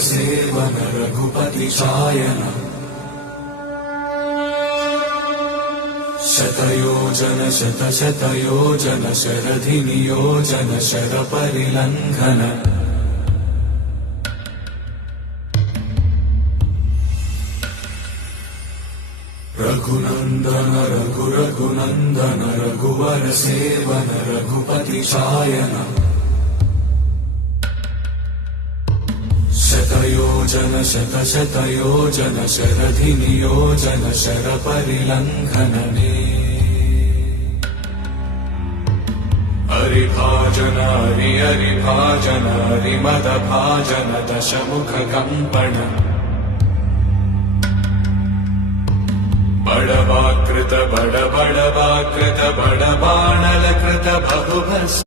सेवन रघुपति चायन शतयोजन शतशतयोजन शरधि नियोजन शर परिलंघन रघुनंदन रघुनंदन रघुवर सेवन रघुपति चायन शतयोजन शतशतयोजन शरधि नियोजन शर परिलंघन हरिभाजन हरिभाजन हरिमद भाजन दशमुख कंपन बड़वाकृत बड़वाकृत बड़बाणल कृत बहुभस्